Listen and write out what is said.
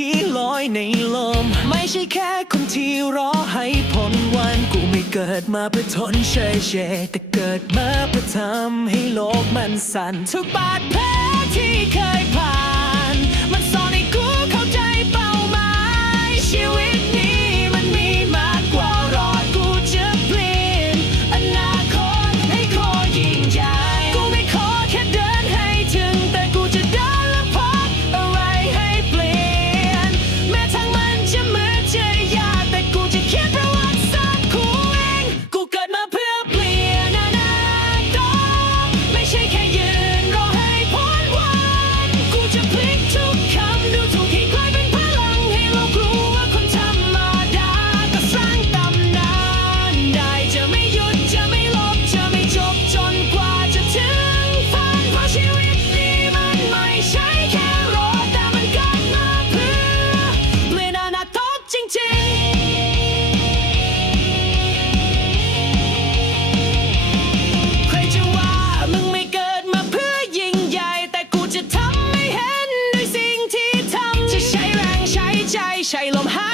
ที่ลอยในลม ไม่ใช่แค่คนที่รอให้พ้นวัน กูไม่เกิดมาเพื่อทนเฉยเฉยแต่เกิดมาเพื่อทำให้โลกมันสั่นทุกบาดแผลที่เคย ใช่ลมหาย